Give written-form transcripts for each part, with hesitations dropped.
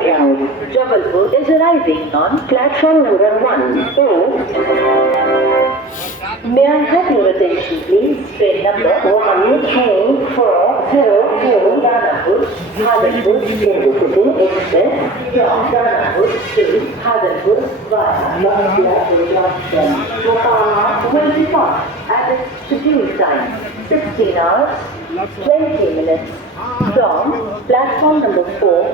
Jabalpur is arriving on platform number 1. May I have your attention please? Train number 13402 Danapur, Bhagalpur, Intercity Express from Danapur to Bhagalpur via Danapur Junction. Mokama will depart at its scheduled time, 16 hours, 20 minutes from platform number 4.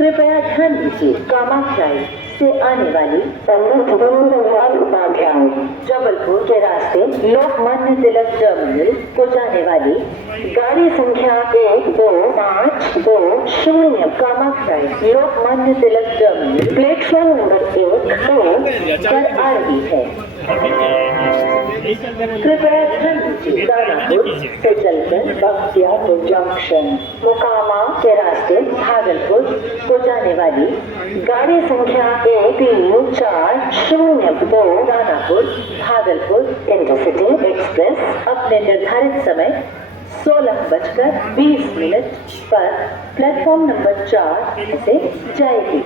कृपया ध्यान दीजिए कामाख्या से आने वाली उपाध्याय जबलपुर के रास्ते Lokmanya Tilak terminal को जाने वाली गाड़ी संख्या 12520 Kamakhya Lokmanya Tilak terminal platform number 1 पर आ रही है। कृपया ध्यान दीजिए दानापुर से चलकर बख्तियारपुर जंक्शन मोकामा के रास्ते भागलपुर को जाने वाली गाड़ी संख्या 13402 दानापुर भागलपुर इंटरसिटी एक्सप्रेस अपने निर्धारित समय 16:20 पर प्लेटफॉर्म नंबर 4 से जाएगी।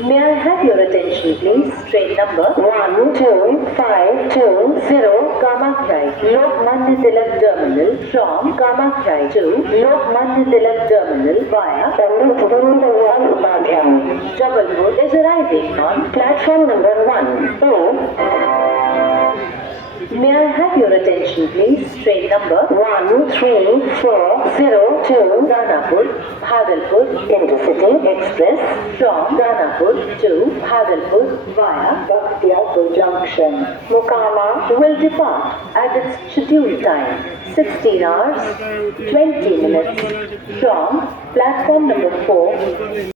May I have your attention please? Train number 12520 Kamakhya Lokmanya Tilak Terminal from Kamakhya to Lokmanya Tilak Terminal via Jabalpur is arriving on platform number 1. May I have your attention please? Train number 13402 Danapur, Bhagalpur Intercity Express from Danapur to Bhagalpur via Bhaktiyarpur Junction. Mokama will depart at its scheduled time, 16 hours, 20 minutes from platform number 4.